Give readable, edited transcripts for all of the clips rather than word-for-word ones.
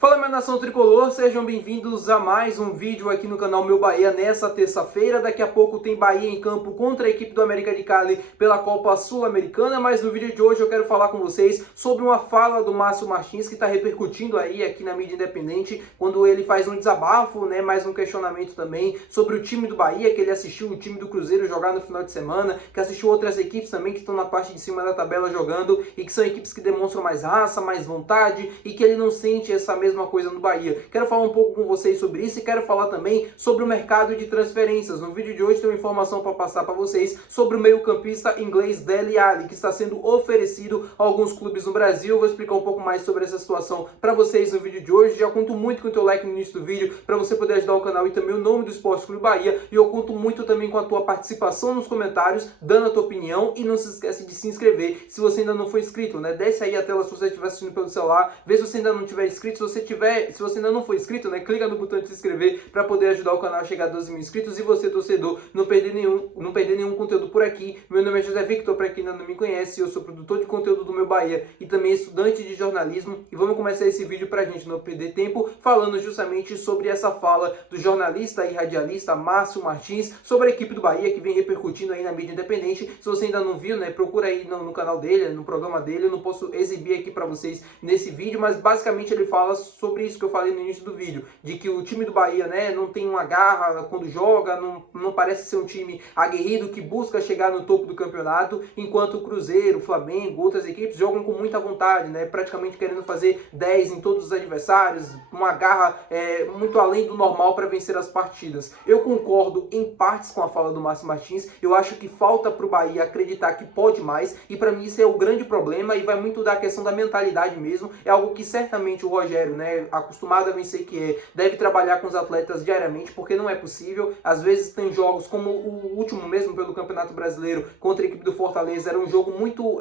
Fala, minha nação tricolor, sejam bem-vindos a mais um vídeo aqui no canal Meu Bahia nessa terça-feira. Daqui a pouco tem Bahia em campo contra a equipe do América de Cali pela Copa Sul-Americana, mas no vídeo de hoje eu quero falar com vocês sobre uma fala do Márcio Martins que está repercutindo aí aqui na mídia independente, quando ele faz um desabafo, mais um questionamento também sobre o time do Bahia, que ele assistiu o time do Cruzeiro jogar no final de semana, que assistiu outras equipes também que estão na parte de cima da tabela jogando e que são equipes que demonstram mais raça, mais vontade e que ele não sente essa mesma coisa no Bahia. Quero falar um pouco com vocês sobre isso e quero falar também sobre o mercado de transferências. No vídeo de hoje tem uma informação para passar para vocês sobre o meio-campista inglês Dele Alli, que está sendo oferecido a alguns clubes no Brasil. Eu vou explicar um pouco mais sobre essa situação para vocês no vídeo de hoje. Já conto muito com o teu like no início do vídeo para você poder ajudar o canal e também o nome do Esporte Clube Bahia. E eu conto muito também com a tua participação nos comentários, dando a tua opinião, e não se esquece de se inscrever se você ainda não for inscrito, Desce aí a tela se você estiver assistindo pelo celular, vê se você ainda não tiver inscrito. Se você ainda não for inscrito, clica no botão de se inscrever para poder ajudar o canal a chegar a 12 mil inscritos e você, torcedor, não perder nenhum conteúdo por aqui. Meu nome é José Victor, para quem ainda não me conhece, eu sou produtor de conteúdo do Meu Bahia e também estudante de jornalismo, e vamos começar esse vídeo para a gente não perder tempo, falando justamente sobre essa fala do jornalista e radialista Márcio Martins sobre a equipe do Bahia, que vem repercutindo aí na mídia independente. Se você ainda não viu, procura aí no canal dele, no programa dele. Eu não posso exibir aqui para vocês nesse vídeo, mas basicamente ele fala sobre isso que eu falei no início do vídeo, de que o time do Bahia, não tem uma garra quando joga, não parece ser um time aguerrido que busca chegar no topo do campeonato, enquanto o Cruzeiro, o Flamengo, outras equipes jogam com muita vontade, praticamente querendo fazer 10 em todos os adversários, uma garra muito além do normal para vencer as partidas. Eu concordo em partes com a fala do Márcio Martins. Eu acho que falta para o Bahia acreditar que pode mais, e para mim isso é o grande problema, e vai muito da questão da mentalidade mesmo. É algo que certamente o Rogério, acostumado a vencer deve trabalhar com os atletas diariamente, porque não é possível. Às vezes tem jogos como o último mesmo pelo Campeonato Brasileiro contra a equipe do Fortaleza, era um jogo muito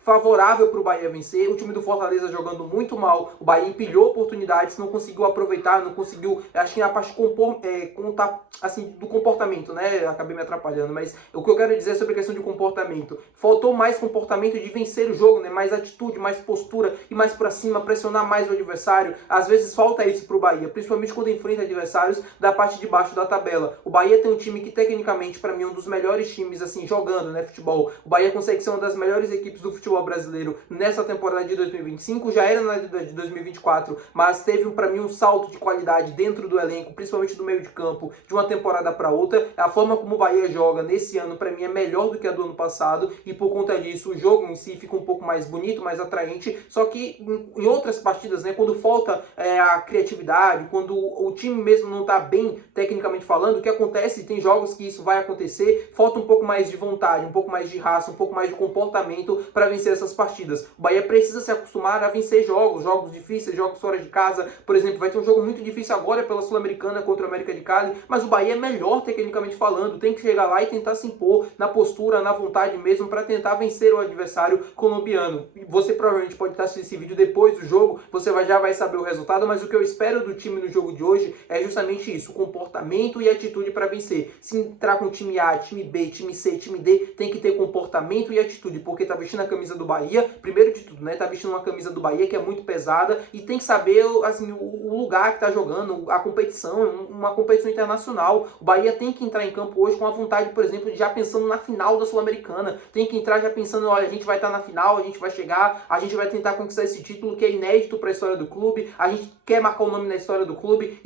favorável para o Bahia vencer. O time do Fortaleza jogando muito mal, o Bahia empilhou oportunidades, não conseguiu aproveitar, não conseguiu, acho que na parte do comportamento, acabei me atrapalhando, mas o que eu quero dizer é sobre a questão de comportamento. Faltou mais comportamento de vencer o jogo, mais atitude, mais postura, e mais para cima, pressionar mais o adversário. Às vezes falta isso para o Bahia, principalmente quando enfrenta adversários da parte de baixo da tabela. O Bahia tem um time que tecnicamente, para mim, é um dos melhores times jogando, futebol. O Bahia consegue ser uma das melhores equipes do futebol brasileiro nessa temporada de 2025, já era na de 2024, mas teve para mim um salto de qualidade dentro do elenco, principalmente do meio de campo, de uma temporada para outra. A forma como o Bahia joga nesse ano, para mim, é melhor do que a do ano passado, e por conta disso o jogo em si fica um pouco mais bonito, mais atraente. Só que em outras partidas, quando falta a criatividade, quando o time mesmo não está bem tecnicamente falando, o que acontece, tem jogos que isso vai acontecer, falta um pouco mais de vontade, um pouco mais de raça, um pouco mais de comportamento para vencer essas partidas. O Bahia precisa se acostumar a vencer jogos difíceis, jogos fora de casa. Por exemplo, vai ter um jogo muito difícil agora pela Sul-Americana contra o América de Cali, mas o Bahia é melhor tecnicamente falando, tem que chegar lá e tentar se impor na postura, na vontade mesmo, para tentar vencer o adversário colombiano. Você provavelmente pode estar assistindo esse vídeo depois do jogo, você já vai saber o resultado, mas o que eu espero do time no jogo de hoje é justamente isso, comportamento e atitude para vencer. Se entrar com time A, time B, time C, time D, tem que ter comportamento e atitude, porque tá vestindo a camisa do Bahia, primeiro de tudo, tá vestindo uma camisa do Bahia que é muito pesada, e tem que saber o lugar que tá jogando, a competição, uma competição internacional. O Bahia tem que entrar em campo hoje com a vontade, por exemplo, de já pensando na final da Sul-Americana, tem que entrar já pensando, olha, a gente vai estar na final, a gente vai chegar, a gente vai tentar conquistar esse título que é inédito para a história do clube, a gente quer marcar o nome na história do clube.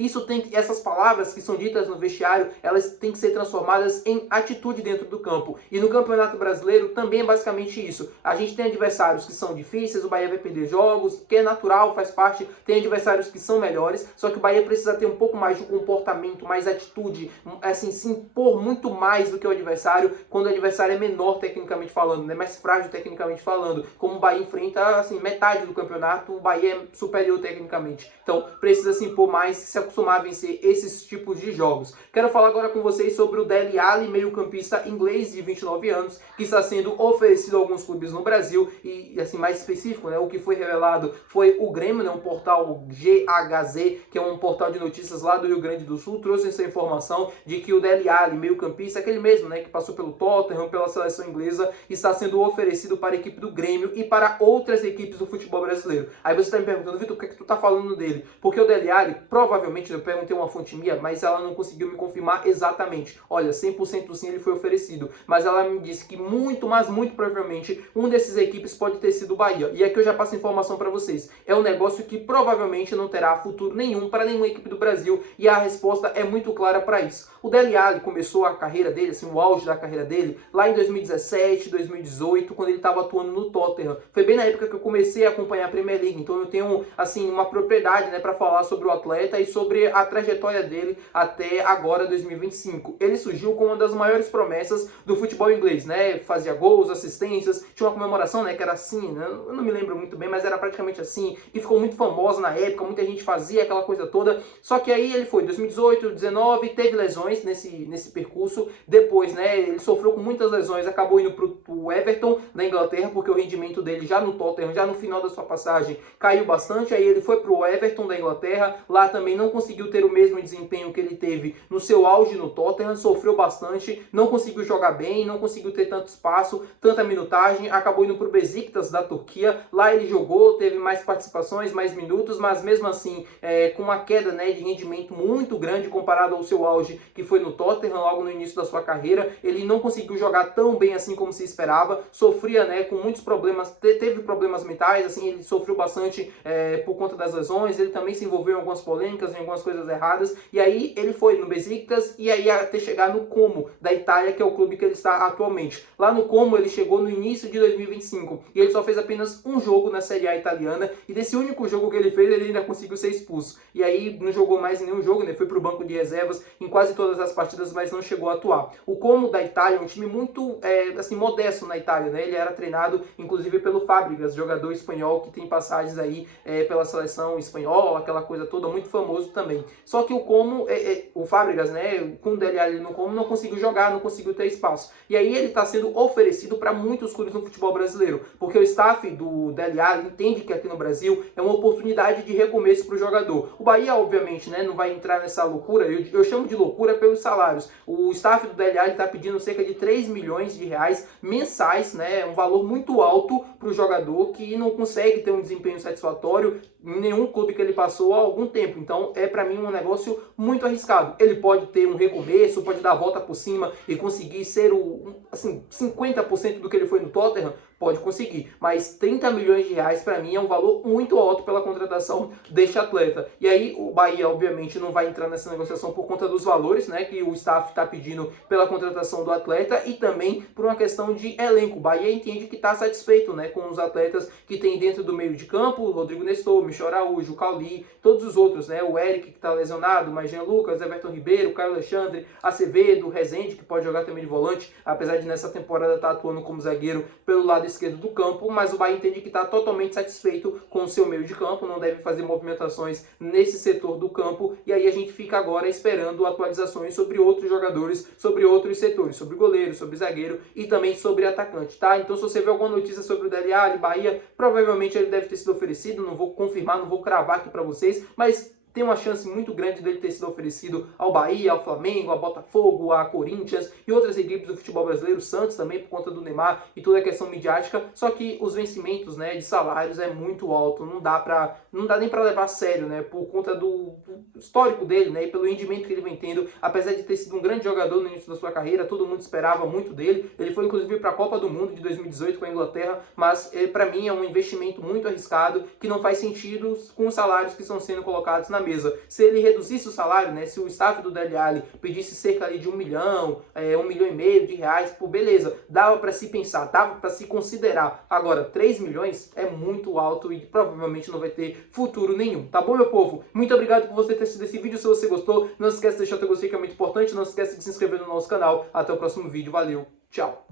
Essas palavras que são ditas no vestiário, elas têm que ser transformadas em atitude dentro do campo. E no Campeonato Brasileiro também é basicamente isso. A gente tem adversários que são difíceis, o Bahia vai perder jogos, que é natural, faz parte. Tem adversários que são melhores, só que o Bahia precisa ter um pouco mais de comportamento, mais atitude, se impor muito mais do que o adversário, quando o adversário é menor tecnicamente falando, mais frágil tecnicamente falando. Como o Bahia enfrenta, metade do campeonato, o Bahia é superior tecnicamente. Então, precisa se impor mais, se acostumar a vencer esses tipos de jogos. Quero falar agora com vocês sobre o Dele Alli, meio-campista inglês de 29 anos, que está sendo oferecido a alguns clubes no Brasil, e mais específico, o que foi revelado foi o Grêmio, um portal GHZ AZ, que é um portal de notícias lá do Rio Grande do Sul, trouxe essa informação de que o Dele Alli, meio-campista, aquele mesmo, né, que passou pelo Tottenham, pela seleção inglesa, está sendo oferecido para a equipe do Grêmio e para outras equipes do futebol brasileiro. Aí você está me perguntando, Vitor, por que tu tá falando dele? Porque o Dele Alli, provavelmente, eu perguntei uma fonte minha, mas ela não conseguiu me confirmar exatamente. Olha, 100% sim ele foi oferecido, mas ela me disse que muito, mas muito provavelmente, um desses equipes pode ter sido o Bahia. E aqui eu já passo a informação para vocês. É um negócio que provavelmente não terá futuro nenhum para nenhuma equipe do Brasil e a resposta é muito clara para isso. O Dele Alli começou a carreira dele, assim, o auge da carreira dele, lá em 2017, 2018, quando ele estava atuando no Tottenham. Foi bem na época que eu comecei a acompanhar a Premier League, então eu tenho, assim, uma propriedade, né, para falar sobre o atleta e sobre a trajetória dele até agora, 2025. Ele surgiu como uma das maiores promessas do futebol inglês, né, fazia gols, assistências, tinha uma comemoração, né, que era assim, né? Eu não me lembro muito bem, mas era praticamente assim, e ficou muito famosa na época, muita gente fazia aquela coisa toda, só que aí ele foi, 2018, 2019, teve lesões nesse percurso, depois, né, ele sofreu com muitas lesões, acabou indo pro Everton, da Inglaterra, porque o rendimento dele já no Tottenham, já no final da sua passagem, caiu bastante, aí ele foi pro Everton da Inglaterra, lá também não conseguiu ter o mesmo desempenho que ele teve no seu auge no Tottenham, sofreu bastante, não conseguiu jogar bem, não conseguiu ter tanto espaço, tanta minutagem, acabou indo pro Besiktas da Turquia, lá ele jogou, teve mais participações, mais minutos, mas mesmo assim, com uma queda, né, de rendimento muito grande comparado ao seu auge que foi no Tottenham, logo no início da sua carreira, ele não conseguiu jogar tão bem assim como se esperava, sofria, né, com muitos problemas, teve problemas mentais, assim, ele sofreu bastante por conta das lesões, ele também se envolveu em algumas polêmicas, em algumas coisas erradas, e aí ele foi no Besiktas, e aí até chegar no Como, da Itália, que é o clube que ele está atualmente. Lá no Como ele chegou no início de 2025, e ele só fez apenas um jogo na Série A italiana, e desse único jogo que ele fez, ele ainda conseguiu ser expulso. E aí não jogou mais em nenhum jogo, né, foi pro banco de reservas em quase todas as partidas, mas não chegou a atuar. O Como da Itália é um time muito, assim, modesto na Itália, né, ele era treinado, inclusive, pelo Fábregas, jogador espanhol que tem passagens aí pela seleção espanhola, aquela coisa toda, muito famoso também. Só que o Como, o Fábregas, né, com o Dele Alli no Como, não conseguiu jogar, não conseguiu ter espaço. E aí ele está sendo oferecido para muitos clubes no futebol brasileiro, porque o staff do Dele Alli entende que aqui no Brasil é uma oportunidade de recomeço para o jogador. O Bahia, obviamente, né, não vai entrar nessa loucura, eu chamo de loucura pelos salários. O staff do Dele Alli está pedindo cerca de 3 milhões de reais mensais, né, um valor muito alto para o jogador que não consegue ter um desempenho satisfatório em nenhum clube que ele passou há algum tempo. Então é para mim um negócio muito arriscado. Ele pode ter um recomeço, pode dar a volta por cima e conseguir ser assim, 50% do que ele foi no Tottenham, pode conseguir, mas 30 milhões de reais para mim é um valor muito alto pela contratação deste atleta. E aí o Bahia obviamente não vai entrar nessa negociação por conta dos valores, né, que o staff está pedindo pela contratação do atleta e também por uma questão de elenco. O Bahia entende que está satisfeito, né, com os atletas que tem dentro do meio de campo, o Rodrigo Nestor, Michel Araújo, o Cauli, todos os outros, né, o Eric que está lesionado, mas Jean Lucas, Everton Ribeiro, Caio Alexandre, Acevedo, Rezende que pode jogar também de volante, apesar de nessa temporada estar atuando como zagueiro pelo lado esquerdo do campo, mas o Bahia entende que está totalmente satisfeito com o seu meio de campo, não deve fazer movimentações nesse setor do campo, e aí a gente fica agora esperando atualizações sobre outros jogadores, sobre outros setores, sobre goleiro, sobre zagueiro e também sobre atacante, tá? Então se você vê alguma notícia sobre o Dele Alli, Bahia, provavelmente ele deve ter sido oferecido, não vou confirmar, não vou cravar aqui para vocês, mas tem uma chance muito grande dele ter sido oferecido ao Bahia, ao Flamengo, ao Botafogo, a Corinthians e outras equipes do futebol brasileiro, Santos também por conta do Neymar e toda a questão midiática, só que os vencimentos, né, de salários é muito alto, não dá nem para levar a sério, né, por conta do histórico dele, né, e pelo rendimento que ele vem tendo, apesar de ter sido um grande jogador no início da sua carreira, todo mundo esperava muito dele, ele foi inclusive para a Copa do Mundo de 2018 com a Inglaterra, mas para mim é um investimento muito arriscado, que não faz sentido com os salários que estão sendo colocados na mesa. Se ele reduzisse o salário, né, se o staff do Dele Alli pedisse cerca ali de 1 milhão, 1,5 milhão de reais, pô, beleza, dava para se pensar, dava para se considerar. Agora, 3 milhões é muito alto e provavelmente não vai ter futuro nenhum, tá bom, meu povo? Muito obrigado por você ter assistido esse vídeo, se você gostou, não se esqueça de deixar o teu gostei, que é muito importante, não se esqueça de se inscrever no nosso canal. Até o próximo vídeo, valeu, tchau!